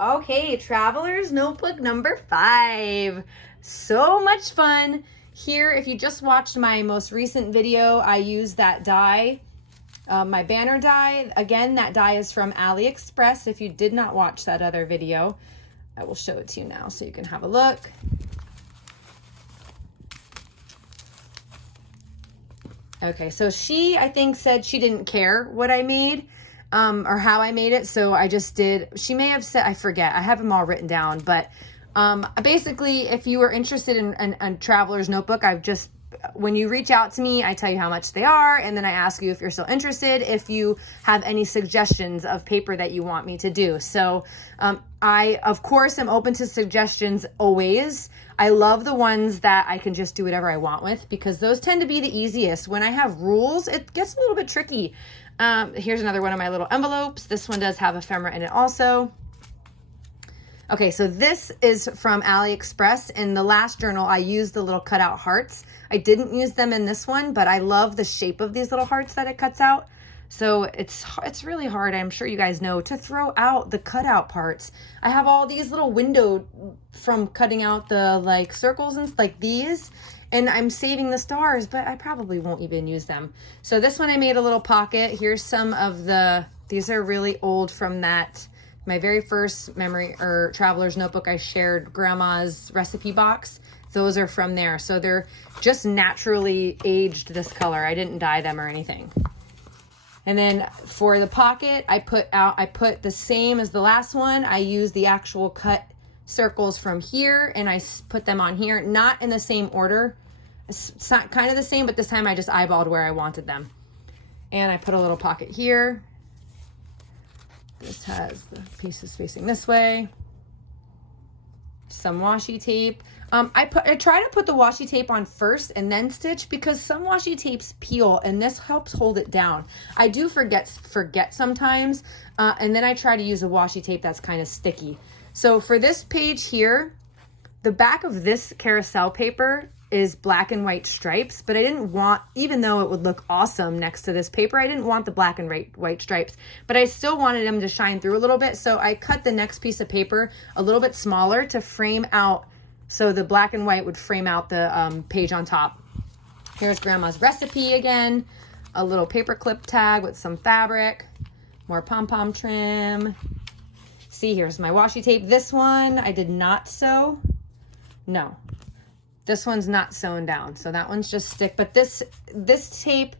Okay, Traveler's Notebook number 5. So much fun. Here, if you just watched my most recent video, I used that die, my banner die. Again, that die is from AliExpress. If you did not watch that other video, I will show it to you now so you can have a look. Okay, so she, I think, said she didn't care what I made. Or how I made it. So I just did, she may have said, I forget, I have them all written down, but basically if you are interested in Traveler's Notebook, when you reach out to me, I tell you how much they are, and then I ask you if you're still interested, if you have any suggestions of paper that you want me to do. So I, of course, am open to suggestions always. I love the ones that I can just do whatever I want with, because those tend to be the easiest. When I have rules, it gets a little bit tricky. Here's another one of my little envelopes. This one does have ephemera in it also. Okay, so this is from AliExpress. In the last journal, I used the little cutout hearts. I didn't use them in this one, but I love the shape of these little hearts that it cuts out. So it's really hard, I'm sure you guys know, to throw out the cutout parts. I have all these little window from cutting out the like circles and like these, and I'm saving the stars, but I probably won't even use them. So this one I made a little pocket. Here's some of these are really old from my very first memory or Traveler's Notebook. I shared Grandma's recipe box. Those are from there. So they're just naturally aged this color. I didn't dye them or anything. And then for the pocket, I put the same as the last one. I used the actual cut circles from here and I put them on here, not in the same order. It's not kind of the same, but this time I just eyeballed where I wanted them. And I put a little pocket here. This has the pieces facing this way. Some washi tape. I try to put the washi tape on first and then stitch, because some washi tapes peel and this helps hold it down. I do forget sometimes, and then I try to use a washi tape that's kind of sticky. So for this page here, the back of this carousel paper is black and white stripes, but I didn't want, even though it would look awesome next to this paper, I didn't want the black and white stripes, but I still wanted them to shine through a little bit. So I cut the next piece of paper a little bit smaller to frame out, so the black and white would frame out the page on top. Here's Grandma's recipe again, a little paper clip tag with some fabric, more pom-pom trim. See, here's my washi tape. This one I did not sew. No. This one's not sewn down, so that one's just stick. But this tape,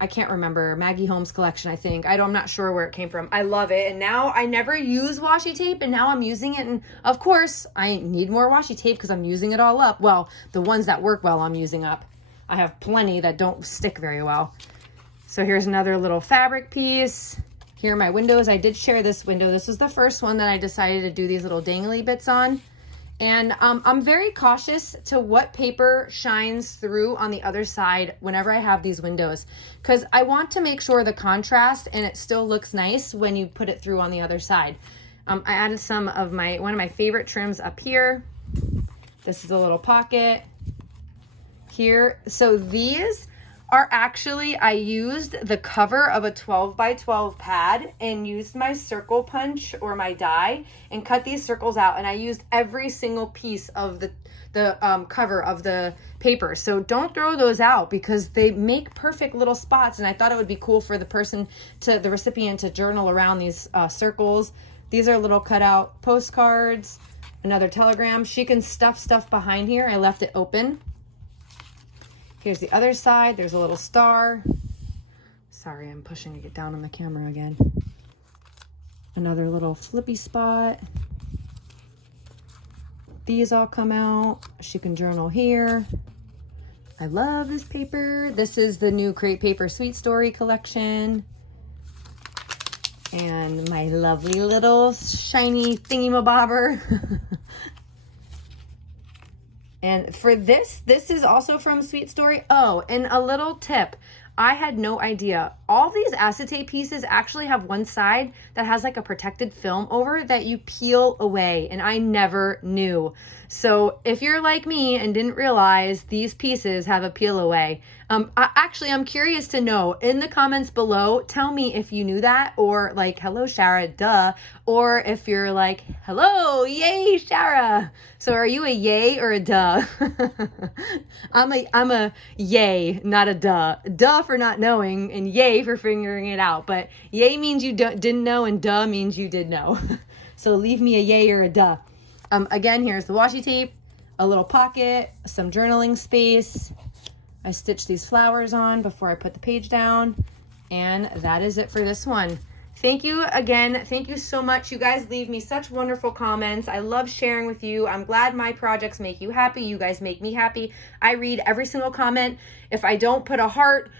I can't remember, Maggie Holmes collection, I think. I'm not sure where it came from. I love it, and now I never use washi tape, and now I'm using it, and of course, I need more washi tape because I'm using it all up. Well, the ones that work well, I'm using up. I have plenty that don't stick very well. So here's another little fabric piece. Here are my windows. I did share this window. This was the first one that I decided to do these little dangly bits on. And I'm very cautious to what paper shines through on the other side whenever I have these windows, because I want to make sure the contrast and it still looks nice when you put it through on the other side. I added some of one of my favorite trims up here. This is a little pocket here. So these are actually, I used the cover of a 12 by 12 pad and used my circle punch or my die and cut these circles out, and I used every single piece of the cover of the paper. So don't throw those out because they make perfect little spots, and I thought it would be cool for the recipient to journal around these circles. These are little cutout postcards, another telegram. She can stuff stuff behind here. I left it open. Here's the other side. There's a little star. Sorry, I'm pushing to get down on the camera again. Another little flippy spot. These all come out. She can journal here. I love this paper. This is the new Crate Paper Sweet Story collection. And my lovely little shiny thingy-mabobber. And for this is also from Sweet Story. Oh, and a little tip. I had no idea. all these acetate pieces actually have one side that has like a protected film over it that you peel away, and I never knew. So if you're like me and didn't realize these pieces have a peel away, I'm curious to know in the comments below, tell me if you knew that, or like, hello, Shara, duh, or if you're like, hello, yay, Shara. So are you a yay or a duh? I'm a yay, not a duh. Duh for not knowing, and yay for figuring it out. But yay means you didn't know, and duh means you did know. So leave me a yay or a duh. Again, here's the washi tape, a little pocket, some journaling space. I stitched these flowers on before I put the page down, and that is it for this one. Thank you again. Thank you so much. You guys leave me such wonderful comments. I love sharing with you. I'm glad my projects make you happy. You guys make me happy. I read every single comment. If I don't put a heart,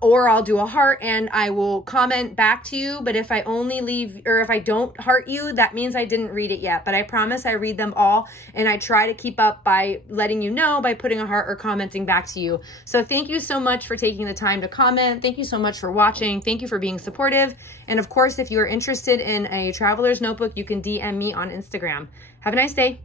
or I'll do a heart and I will comment back to you. But if I only leave, or if I don't heart you, that means I didn't read it yet. But I promise I read them all, and I try to keep up by letting you know by putting a heart or commenting back to you. So thank you so much for taking the time to comment. Thank you so much for watching. Thank you for being supportive. And of course, if you are interested in a traveler's notebook, you can DM me on Instagram. Have a nice day.